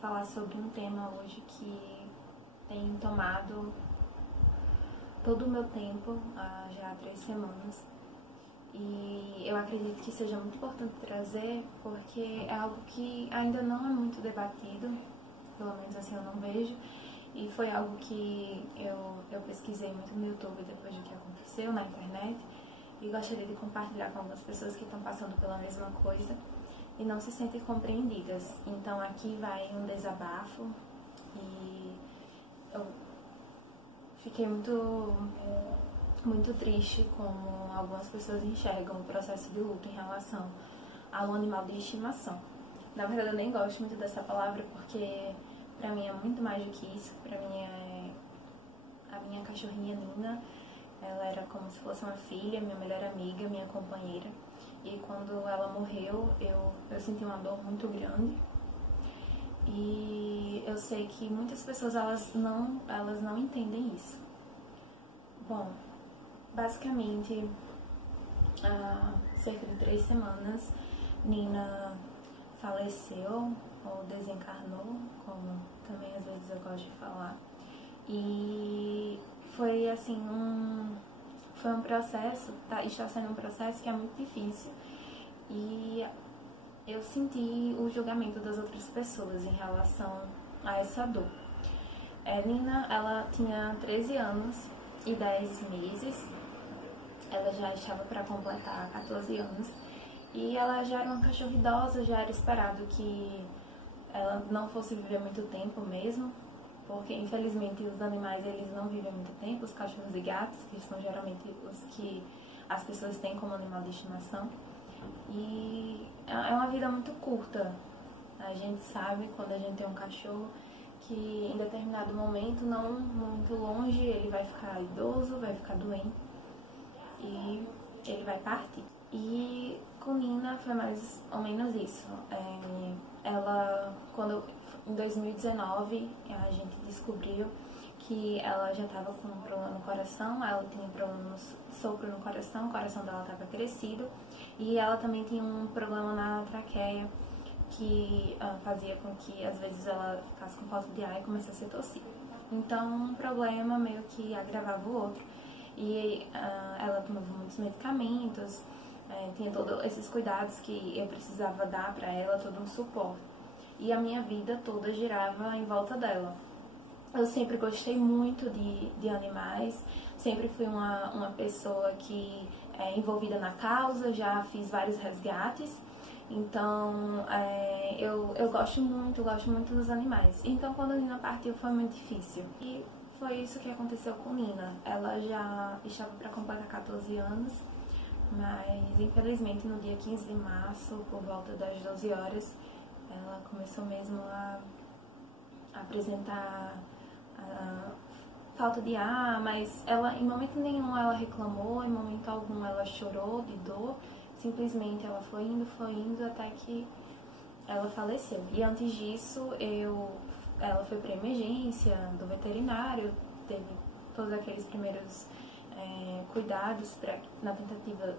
falar sobre um tema hoje que tem tomado todo o meu tempo, já há 3 semanas. E eu acredito que seja muito importante trazer, porque é algo que ainda não é muito debatido, pelo menos assim eu não vejo. E foi algo que eu pesquisei muito no YouTube depois do que aconteceu na internet. E gostaria de compartilhar com algumas pessoas que estão passando pela mesma coisa e não se sentem compreendidas. Então aqui vai um desabafo e eu fiquei muito triste como algumas pessoas enxergam o processo de luto em relação ao animal de estimação. Na verdade eu nem gosto muito dessa palavra porque pra mim é muito mais do que isso. Pra mim é a minha cachorrinha Nina. Ela era como se fosse uma filha, minha melhor amiga, minha companheira. E quando ela morreu, eu senti uma dor muito grande. E eu sei que muitas pessoas elas não entendem isso. Bom, basicamente, há cerca de 3 semanas, Nina faleceu ou desencarnou, como também às vezes eu gosto de falar. E foi assim foi um processo, está sendo um processo que é muito difícil. E eu senti o julgamento das outras pessoas em relação a essa dor. Nina, ela tinha 13 anos e 10 meses. Ela já estava para completar 14 anos. E ela já era uma cachorra idosa, já era esperado que ela não fosse viver muito tempo mesmo, porque infelizmente os animais eles não vivem muito tempo, os cachorros e gatos, que são geralmente os que as pessoas têm como animal de estimação. E é uma vida muito curta. A gente sabe quando a gente tem um cachorro que em determinado momento, não muito longe, ele vai ficar idoso, vai ficar doente e ele vai partir. E com Nina foi mais ou menos isso. Em 2019, a gente descobriu que ela já estava com um problema no coração, ela tinha problema no sopro no coração, o coração dela estava crescido e ela também tinha um problema na traqueia que fazia com que às vezes ela ficasse com falta de ar e começasse a tossir. Então um problema meio que agravava o outro e ela tomava muitos medicamentos, tinha todos esses cuidados que eu precisava dar para ela, todo um suporte. E a minha vida toda girava em volta dela. Eu sempre gostei muito de animais, sempre fui uma pessoa que é envolvida na causa, já fiz vários resgates, então eu gosto muito dos animais. Então quando a Nina partiu foi muito difícil. E foi isso que aconteceu com Nina. Ela já estava para completar 14 anos, mas infelizmente no dia 15 de março, por volta das 12 horas, ela começou mesmo a apresentar falta de ar, mas ela em momento nenhum ela reclamou, em momento algum ela chorou de dor, simplesmente ela foi indo até que ela faleceu. E antes disso ela foi para emergência do veterinário, teve todos aqueles primeiros cuidados na tentativa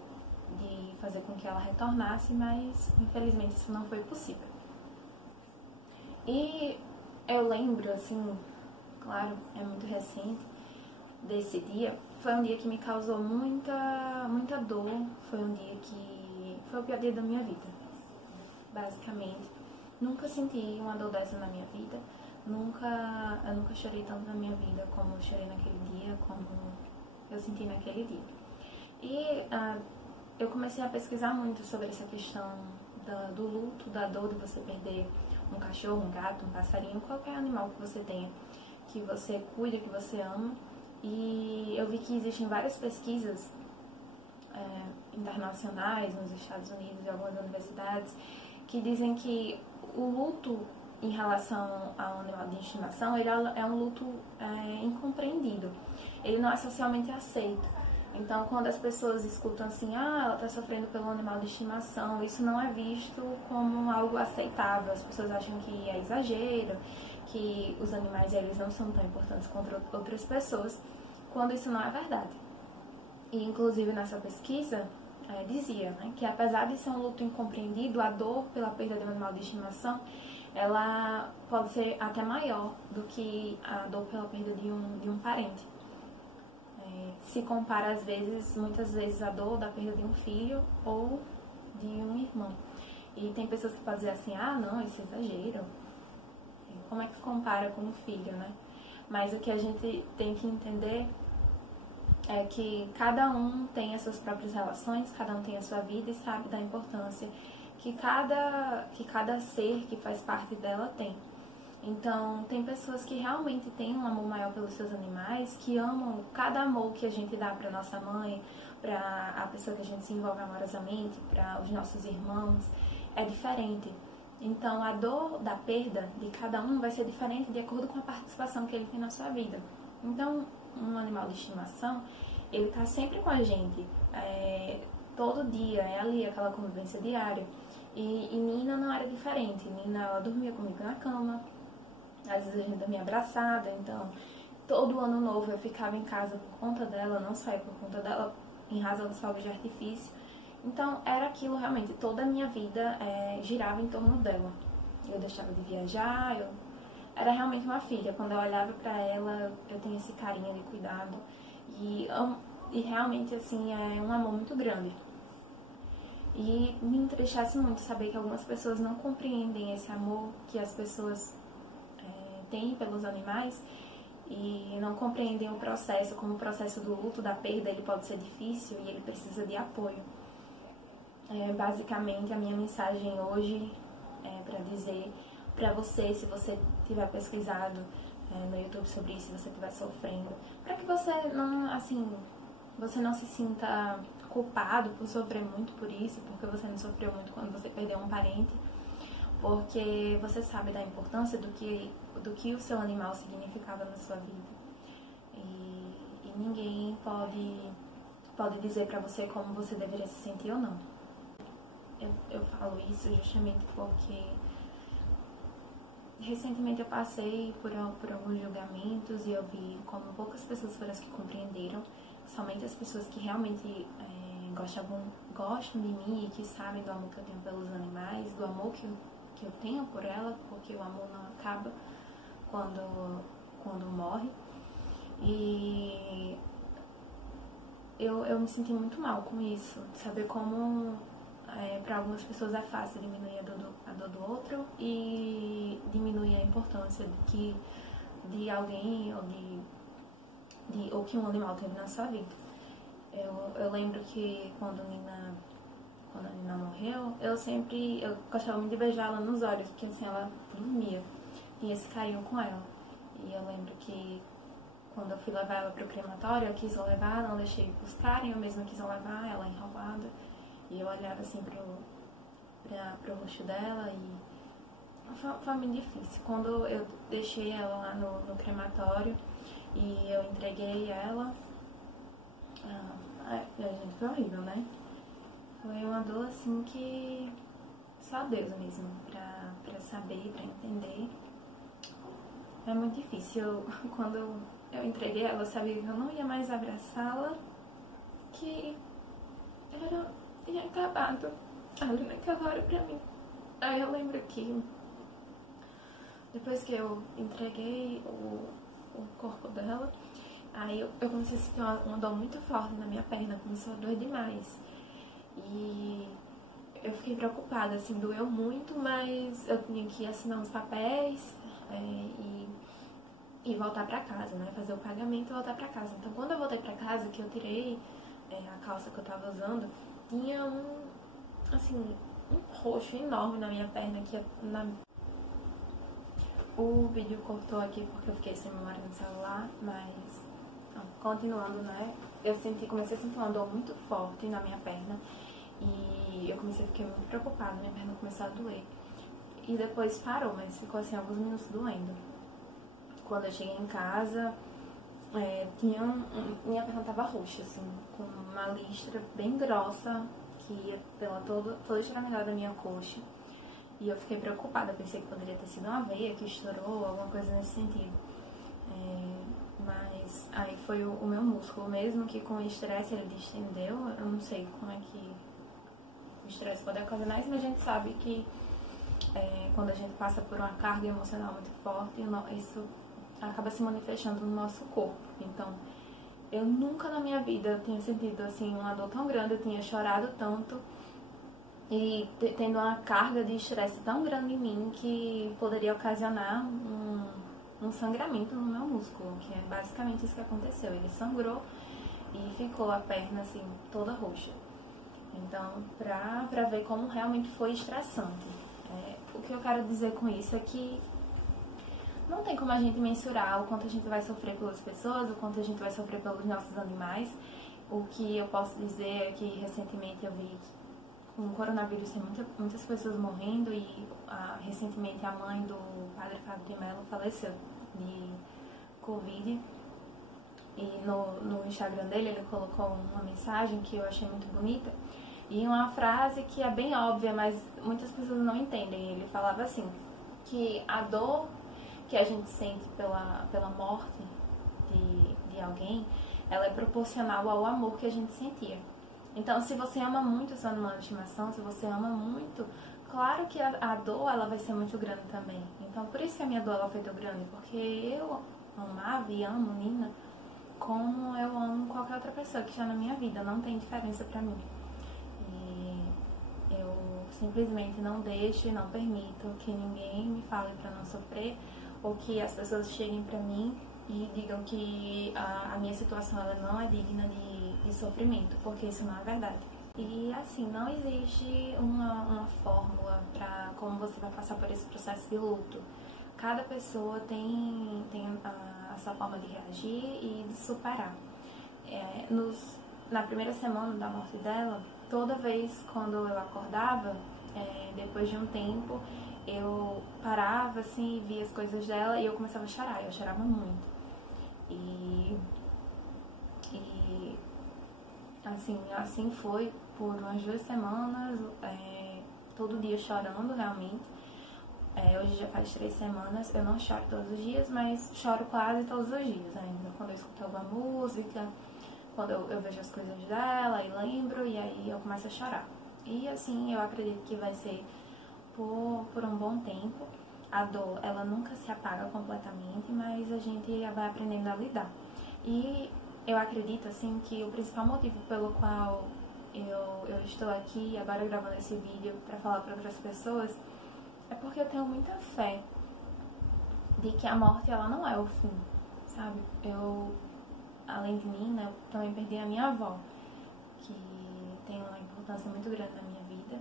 de fazer com que ela retornasse, mas infelizmente isso não foi possível. E eu lembro, assim, claro, é muito recente, desse dia. Foi um dia que me causou muita dor, foi o pior dia da minha vida, basicamente. Nunca senti uma dor dessa na minha vida, eu nunca chorei tanto na minha vida como eu chorei naquele dia, como eu senti naquele dia. E eu comecei a pesquisar muito sobre essa questão do luto, da dor de você perder um cachorro, um gato, um passarinho, qualquer animal que você tenha, que você cuida, que você ama. E eu vi que existem várias pesquisas internacionais nos Estados Unidos e algumas universidades que dizem que o luto em relação ao animal de estimação ele é um luto incompreendido, ele não é socialmente aceito. Então, quando as pessoas escutam assim, ela está sofrendo pelo animal de estimação, isso não é visto como algo aceitável. As pessoas acham que é exagero, que os animais eles não são tão importantes quanto outras pessoas, quando isso não é verdade. E, inclusive, nessa pesquisa, dizia que apesar de ser um luto incompreendido, a dor pela perda de um animal de estimação ela pode ser até maior do que a dor pela perda de um parente. Se compara, às vezes, muitas vezes, a dor da perda de um filho ou de um irmão. E tem pessoas que podem dizer assim, ah, não, isso é exagero. Como é que compara com um filho, né? Mas o que a gente tem que entender é que cada um tem as suas próprias relações, cada um tem a sua vida e sabe da importância que cada ser que faz parte dela tem. Então, tem pessoas que realmente têm um amor maior pelos seus animais, que amam cada amor que a gente dá para nossa mãe, para a pessoa que a gente se envolve amorosamente, para os nossos irmãos, é diferente. Então, a dor da perda de cada um vai ser diferente de acordo com a participação que ele tem na sua vida. Então, um animal de estimação, ele está sempre com a gente, todo dia, é ali aquela convivência diária. E Nina não era diferente. Nina, ela dormia comigo na cama, às vezes a gente dormia abraçada. Então, todo ano novo eu ficava em casa por conta dela, não saía por conta dela, em razão dos fogos de artifício. Então, era aquilo realmente, toda a minha vida girava em torno dela. Eu deixava de viajar, era realmente uma filha. Quando eu olhava pra ela, eu tinha esse carinho de cuidado. E realmente, assim, é um amor muito grande. E me entristece muito saber que algumas pessoas não compreendem esse amor que as pessoas têm pelos animais e não compreendem o processo, como o processo do luto, da perda, ele pode ser difícil e ele precisa de apoio. Basicamente, a minha mensagem hoje é para dizer para você, se você tiver pesquisado no YouTube sobre isso, se você estiver sofrendo, para que você não se sinta culpado por sofrer muito por isso, porque você não sofreu muito quando você perdeu um parente, porque você sabe da importância do que o seu animal significava na sua vida. E ninguém pode dizer pra você como você deveria se sentir ou não. Eu falo isso justamente porque recentemente eu passei por alguns julgamentos e eu vi como poucas pessoas foram as que compreenderam, somente as pessoas que realmente gostam de mim e que sabem do amor que eu tenho pelos animais, do amor que eu tenho por ela, porque o amor não acaba quando morre. E eu me senti muito mal com isso, de saber como para algumas pessoas é fácil diminuir a dor do outro e diminuir a importância de alguém ou que um animal teve na sua vida. Eu lembro que quando a Nina morreu, eu gostava muito de beijar ela nos olhos, porque assim ela dormia, tinha esse carinho com ela. E eu lembro que quando eu fui levar ela pro crematório, eu quis levar, não deixei buscarem, eu mesma quis levar ela enrolada. E eu olhava assim pro rosto dela e foi muito difícil. Quando eu deixei ela lá no crematório e eu entreguei ela, gente, foi horrível, né? Foi uma dor assim que só Deus mesmo pra saber, pra entender. É muito difícil. Quando eu entreguei ela, eu sabia que eu não ia mais abraçá-la, que tinha acabado ali naquela hora pra mim. Aí eu lembro que depois que eu entreguei o corpo dela, aí eu comecei a sentir uma dor muito forte na minha perna, começou a doer demais. E eu fiquei preocupada, assim, doeu muito, mas eu tinha que assinar uns papéis e voltar pra casa, né? Fazer o pagamento e voltar pra casa. Então, quando eu voltei pra casa, que eu tirei a calça que eu tava usando, tinha um roxo enorme na minha perna, O vídeo cortou aqui porque eu fiquei sem memória no celular, mas continuando, né? Comecei a sentir uma dor muito forte na minha perna e eu fiquei muito preocupada, minha perna começou a doer. E depois parou, mas ficou assim alguns minutos doendo. Quando eu cheguei em casa, minha perna tava roxa, assim, com uma listra bem grossa que ia pela toda a extremidade da minha coxa. E eu fiquei preocupada, pensei que poderia ter sido uma veia que estourou, alguma coisa nesse sentido. Mas aí foi o meu músculo mesmo, que com o estresse ele distendeu. Eu não sei como é que o estresse pode ocasionar isso, mas a gente sabe que quando a gente passa por uma carga emocional muito forte, isso acaba se manifestando no nosso corpo. Então, eu nunca na minha vida tinha sentido assim uma dor tão grande, eu tinha chorado tanto e tendo uma carga de estresse tão grande em mim que poderia ocasionar um sangramento no meu músculo, que é basicamente isso que aconteceu. Ele sangrou e ficou a perna assim toda roxa. Então, pra ver como realmente foi estressante. O que eu quero dizer com isso é que não tem como a gente mensurar o quanto a gente vai sofrer pelas pessoas, o quanto a gente vai sofrer pelos nossos animais. O que eu posso dizer é que recentemente eu vi com o coronavírus tem muitas pessoas morrendo e recentemente a mãe do padre Fábio de Mello faleceu de Covid. E no Instagram dele ele colocou uma mensagem que eu achei muito bonita e uma frase que é bem óbvia, mas muitas pessoas não entendem. Ele falava assim, que a dor que a gente sente pela morte de alguém, ela é proporcional ao amor que a gente sentia. Então, se você ama muito o seu animal de estimação, se você ama muito, claro que a dor ela vai ser muito grande também. Então, por isso que a minha dor ela foi tão grande, porque eu amava e amo Nina como eu amo qualquer outra pessoa que está na minha vida, não tem diferença pra mim. E eu simplesmente não deixo e não permito que ninguém me fale pra não sofrer, ou que as pessoas cheguem pra mim e digam que a minha situação ela não é digna de sofrimento, porque isso não é verdade. E assim, não existe uma fórmula pra como você vai passar por esse processo de luto. Cada pessoa tem a sua forma de reagir e de superar. Na primeira semana da morte dela, toda vez quando eu acordava, depois de um tempo, eu parava assim e via as coisas dela e eu começava a chorar. Eu chorava muito. E assim foi por umas 2 semanas, todo dia chorando realmente. Hoje já faz 3 semanas, eu não choro todos os dias, mas choro quase todos os dias ainda. Quando eu escuto alguma música, quando eu vejo as coisas dela e lembro, e aí eu começo a chorar. E assim, eu acredito que vai ser por um bom tempo. A dor, ela nunca se apaga completamente, mas a gente vai aprendendo a lidar. E eu acredito, assim, que o principal motivo pelo qual eu estou aqui agora gravando esse vídeo para falar para outras pessoas é porque eu tenho muita fé de que a morte, ela não é o fim, sabe? Além de mim, né, eu também perdi a minha avó, que tem uma importância muito grande na minha vida.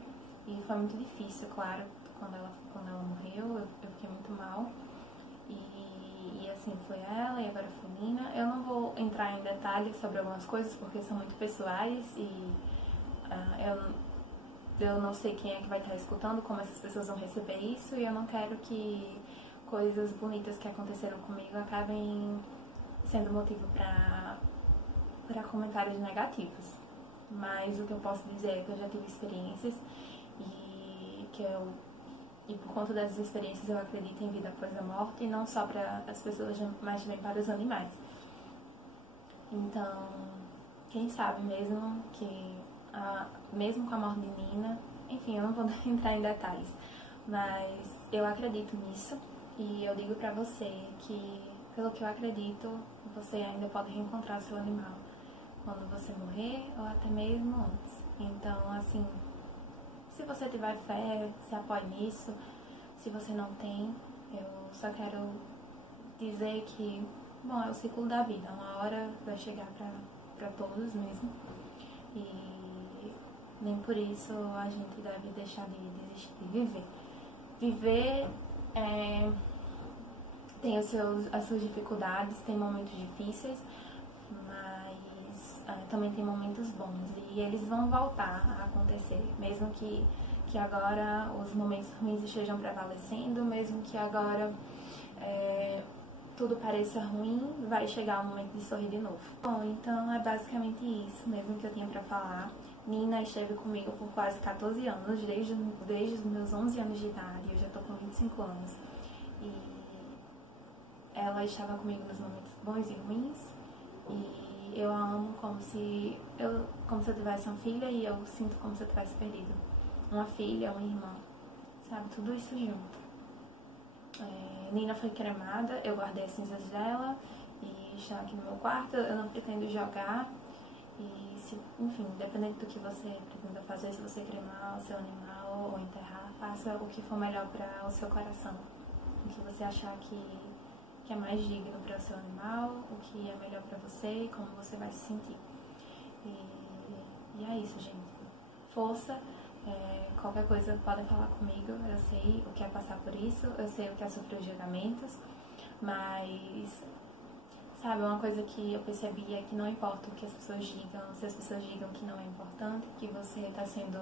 E foi muito difícil, claro, quando ela morreu, eu fiquei muito mal. E assim, foi ela e agora foi Nina. Eu não vou entrar em detalhes sobre algumas coisas porque são muito pessoais e eu não sei quem é que vai estar escutando, como essas pessoas vão receber isso, e eu não quero que coisas bonitas que aconteceram comigo acabem sendo motivo para comentários negativos. Mas o que eu posso dizer é que eu já tive experiências e por conta dessas experiências eu acredito em vida após a morte, e não só para as pessoas, mas também para os animais. Então, quem sabe mesmo mesmo com a morte de Nina, enfim, eu não vou entrar em detalhes, mas eu acredito nisso e eu digo pra você que, pelo que eu acredito, você ainda pode reencontrar seu animal quando você morrer ou até mesmo antes. Então, assim, se você tiver fé, se apoie nisso. Se você não tem, eu só quero dizer que, bom, é o ciclo da vida. Uma hora vai chegar pra todos mesmo. E nem por isso a gente deve deixar de desistir de viver. Viver tem as suas dificuldades, tem momentos difíceis, mas também tem momentos bons. E eles vão voltar a acontecer, mesmo que agora os momentos ruins estejam prevalecendo, mesmo que agora tudo pareça ruim, vai chegar o momento de sorrir de novo. Bom, então é basicamente isso mesmo que eu tinha pra falar. Nina esteve comigo por quase 14 anos, desde os meus 11 anos de idade, eu já tô com 25 anos. E ela estava comigo nos momentos bons e ruins, e eu a amo como se eu tivesse uma filha, e eu sinto como se eu tivesse perdido uma filha, uma irmã. sabe? Tudo isso junto. Nina foi cremada, eu guardei as cinzas dela e estão aqui no meu quarto. Eu não pretendo jogar e, enfim, independente do que você pretenda fazer, se você cremar o seu animal ou enterrar, faça o que for melhor para o seu coração, o que você achar que é mais digno para o seu animal, o que é melhor para você e como você vai se sentir. E é isso, gente. Força. Qualquer coisa podem falar comigo, eu sei o que é passar por isso, eu sei o que é sofrer julgamentos, mas, sabe, uma coisa que eu percebi é que não importa o que as pessoas digam, se as pessoas digam que não é importante, que você está sendo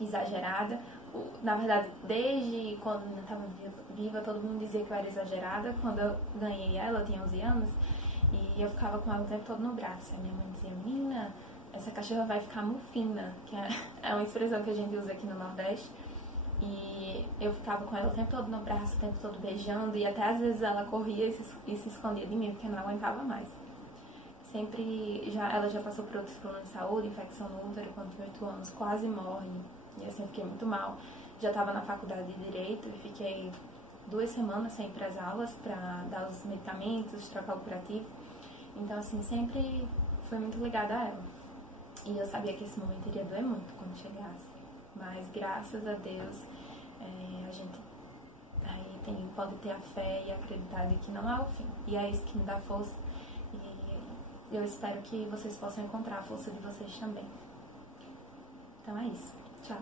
exagerada. Na verdade, desde quando eu estava viva, todo mundo dizia que eu era exagerada. Quando eu ganhei ela, eu tinha 11 anos, e eu ficava com ela o tempo todo no braço. A minha mãe dizia, menina, essa cachorra vai ficar mufina, que é uma expressão que a gente usa aqui no Nordeste. E eu ficava com ela o tempo todo no braço, o tempo todo beijando, e até às vezes ela corria e se escondia de mim, porque eu não aguentava mais. Ela já passou por outros problemas de saúde, infecção no útero, quando tinha 8 anos, quase morre, e assim eu fiquei muito mal. Já estava na faculdade de Direito e fiquei 2 semanas sem ir para as aulas para dar os medicamentos, trocar o curativo. Então, assim, sempre fui muito ligada a ela. E eu sabia que esse momento iria doer muito quando chegasse. Mas, graças a Deus, a gente aí pode ter a fé e acreditar de que não é o fim. E é isso que me dá força. E eu espero que vocês possam encontrar a força de vocês também. Então é isso. Tchau.